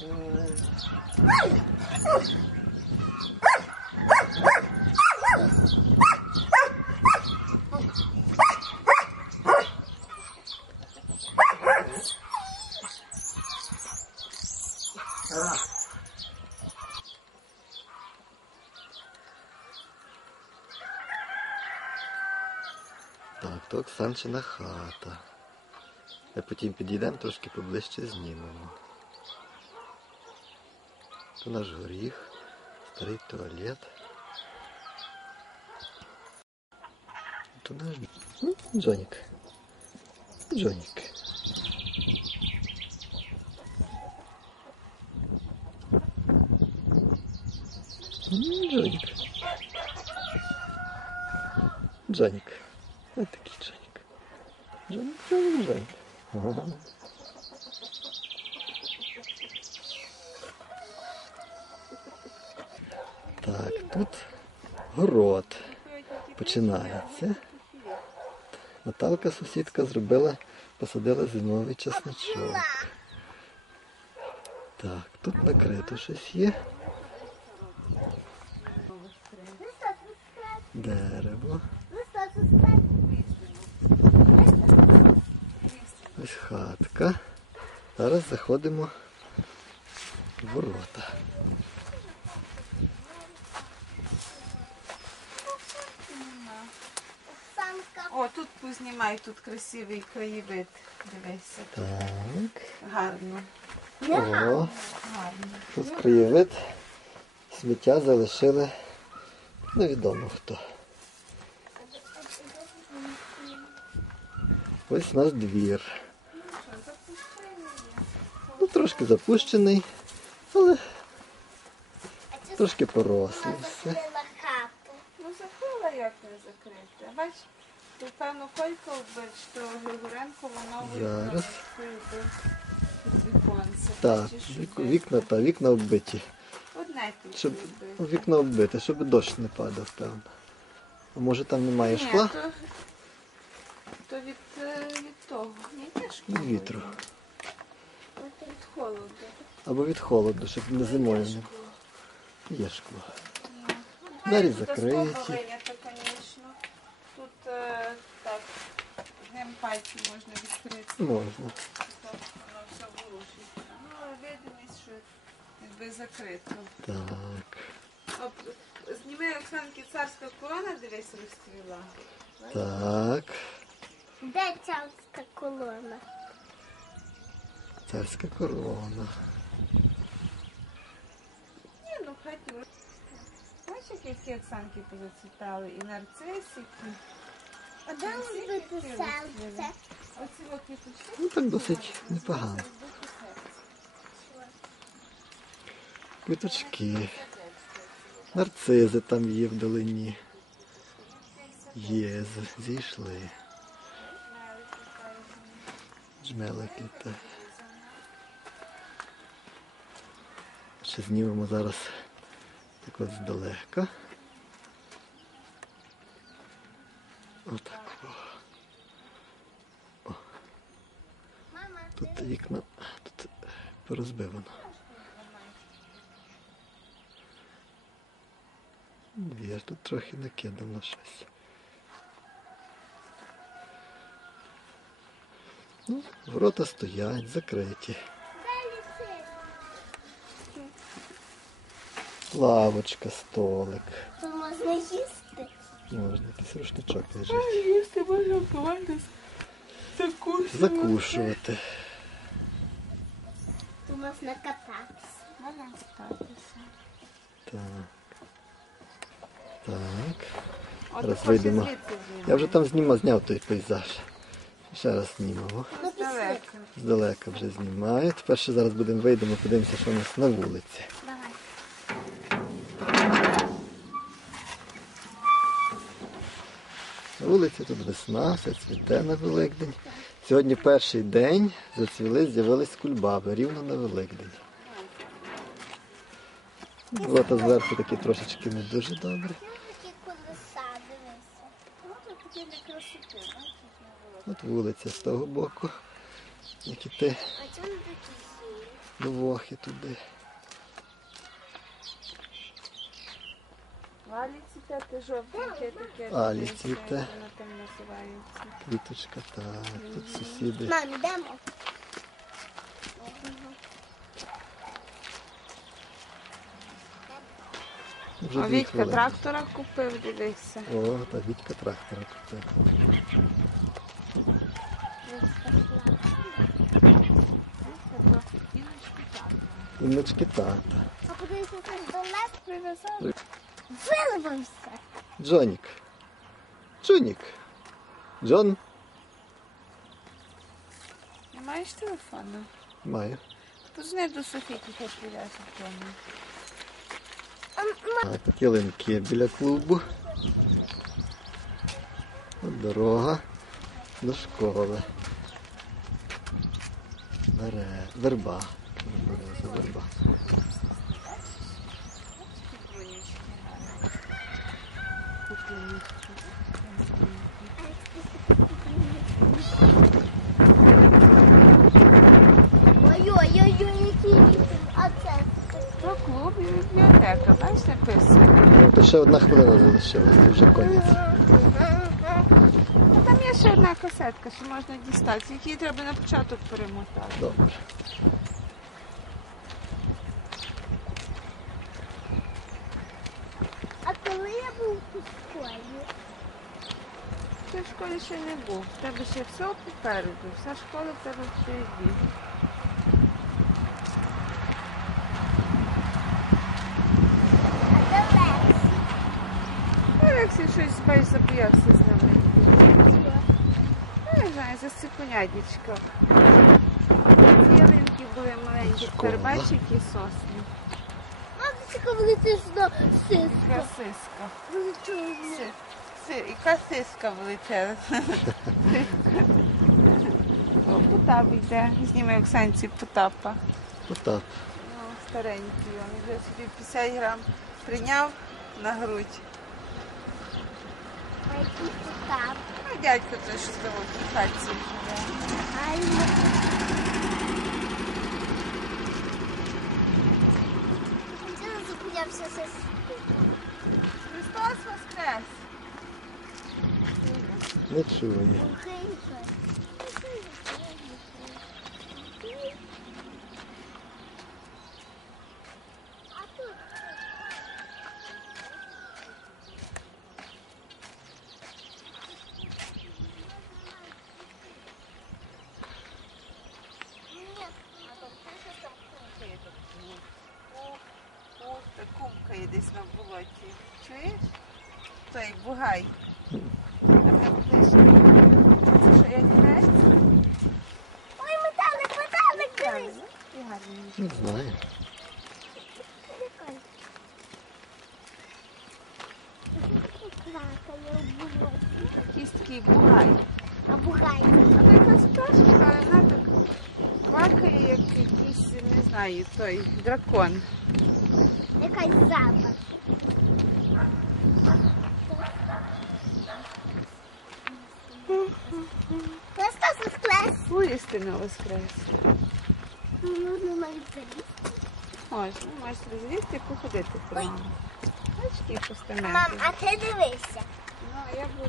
Так, то Оксанчина хата. А потім підійдемо трошки поближче знімемо. То наш горіх, старий туалет. То наш М, Джонік. Джонік. М, Джонік. Джонік. Ось такий Джонік. Джонік, Джонік, Джонік. Так, тут город починається. Наталка сусідка зробила, посадила зимовий чесночок. Так, тут накрито щось є. Дерево. Ось хатка. Зараз заходимо в ворота. Тут познімай, тут красивий краєвид. Дивися. Так. Гарно. О, Гарно. тут краєвид. Сміття залишили. Невідомо хто. Ось наш двір. Ну, трошки запущений, але трошки порослий все. Ну закрила як не закрити. Бач, тут певно койка вбить, що Григоренко воно Зараз. Тут віконце. Так, вік- вбите. вікна та вікна оббиті. Одне тут Щоб вбите. вікна оббите, щоб дощ не падав, певно. А може там немає Ні, шкла? то, то від, е, від того. Ні, є шкла. Від вітру. Від холоду. Або від холоду, щоб не зимою не було. Є шкло. Двері Тут закриті. Тут е, так, ним пальці можна відкрити. Можна. Тобто Воно все ворушиться. Ну, але видимість, що якби закрито. Так. Оп, Зніми Оксанки царська корона, дивись, розцвіла. Так. Де ця колона? Царська корона. Ні, ну хай ти. Бачиш, які Оксанки позацвітали, і нарцисики. А де? Оці от квіточки. Ну так досить непогано. Квіточки. Нарцизи там є вдалині. Є, зійшли. Жмелик літає. Ще знімемо зараз так от здалека. Тут вікна, тут порозбивано. Двір тут трохи накидано щось. Ну, ворота стоять, закриті. Лавочка, столик. То можна їсти. Можна якийсь рушничок лежить. Їсти можна вкувати закусувати. Закушувати. Можна кататися. Можна кататися. Так. Так. Зараз вийдемо. Я вже там знімав, зняв той пейзаж. Ще раз знімемо. Ну, Здалека. Здалека вже знімаю. Тепер ще зараз будемо вийдемо, подивимося, що у нас на вулиці. Давай. На вулиці тут весна, все цвіте на Великдень. Сьогодні перший день зацвіли, з'явились кульбаби, рівно на Великдень. Було зверху такі трошечки не дуже добре. От вулиця з того боку. Як іти до Вохи туди. Алі цвіте, ти жовтеньке таке. Алі цвіте. Воно. Квіточка, так. Тут сусіди. Мам, йдемо. Вже А дві Вітька хвилини. трактора купив, дивися. О, та Вітька трактора купив. Інночки тата. А подивися, це до нас Прив'язали. виливався. Джонік. Джонік. Джон. Не маєш телефону? Маю. Позвони до Софійки, хай прив'яже вдома. Так, тут біля клубу. От дорога до школи. Бере, верба. Береза, верба. Ой-ой-ой, який вітер. А це? Про клуб і бібліотека, бачиш, написано. Ну, то ще одна хвилина залишилась, це вже конець. Там є ще одна касетка, що можна дістати, які треба на початок перемотати. Добре. А коли я був у школі? Ти в школі ще не був. В тебе ще все попереду. Вся школа в тебе впереді. А де Лексі? Ну, Олексій щось бач забоявся з нами. Ну, не знаю, засипонядічка. Ялинки були маленькі, які сосни. Летиш до сиска. сиска. Величезна. Яка сиска влетела. Потап йде. Зніми Оксанці Потапа. Отак. Ну, старенький. Він вже собі 50 грам прийняв на грудь. А який потап. А дядько той, що з в хаті живе. Альма. Хотіла зупинявся сиски. Христос воскрес! Не чує. А тут? Ні. А там ти щось там кумкає тут. Ух, ух, та кумкає десь на болоті. Чуєш? Той бугай. Це що, як хрест? Ой, металик, металик, дивись. Не знаю. Якийсь такий бугай. А бугай. А ти якась пташка, але вона так квакає, як якийсь, не знаю, той дракон. Якась запах. Христос воскрес. Воістину воскрес. Можна маю залізти. Можна, можеш розвідти і походити прямо. Бачки постаменти. Мам, а ти дивися. Ну, я буду